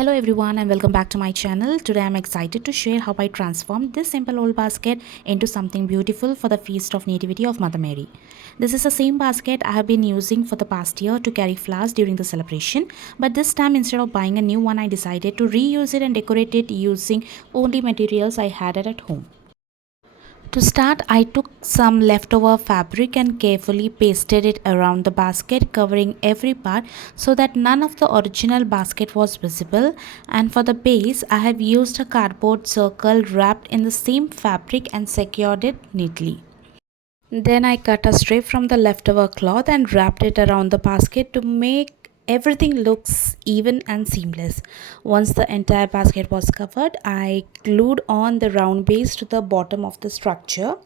Hello everyone and welcome back to my channel. Today I'm excited to share how I transformed this simple old basket into something beautiful for the feast of nativity of Mother Mary. This is the same basket I have been using for the past year to carry flowers during the celebration, but this time instead of buying a new one I decided to reuse it and decorate it using only materials I had at home. To start, I took some leftover fabric and carefully pasted it around the basket, covering every part so that none of the original basket was visible. And for the base, I have used a cardboard circle wrapped in the same fabric and secured it neatly. Then I cut a strip from the leftover cloth and wrapped it around the basket to make everything looks even and seamless. Once the entire basket was covered, I glued on the round base to the bottom of the structure.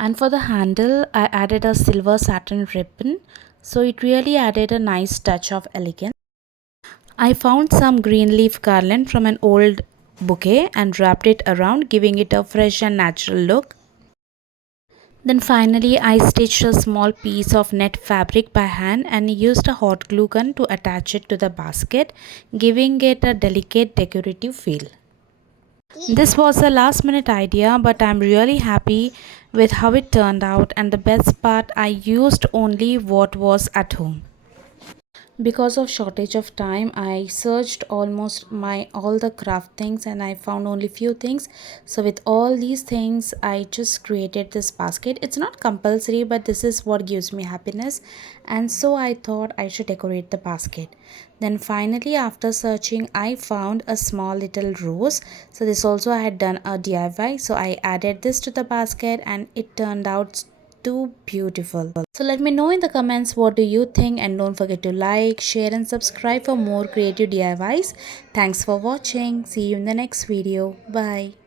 And for the handle, I added a silver satin ribbon, so it really added a nice touch of elegance. I found some green leaf garland from an old bouquet and wrapped it around, giving it a fresh and natural look. Then finally I stitched a small piece of net fabric by hand and used a hot glue gun to attach it to the basket, giving it a delicate decorative feel. This was a last minute idea, but I'm really happy with how it turned out, and the best part, I used only what was at home. Because of shortage of time, I searched almost my all the craft things and I found only few things. So with all these things I just created this basket. It's not compulsory, but this is what gives me happiness, and so I thought I should decorate the basket. Then finally, after searching, I found a small little rose. So this also I had done a DIY, so I added this to the basket and it turned out too beautiful. So let me know in the comments what do you think, and don't forget to like, share and subscribe for more creative DIYs. Thanks for watching. See you in the next video. Bye.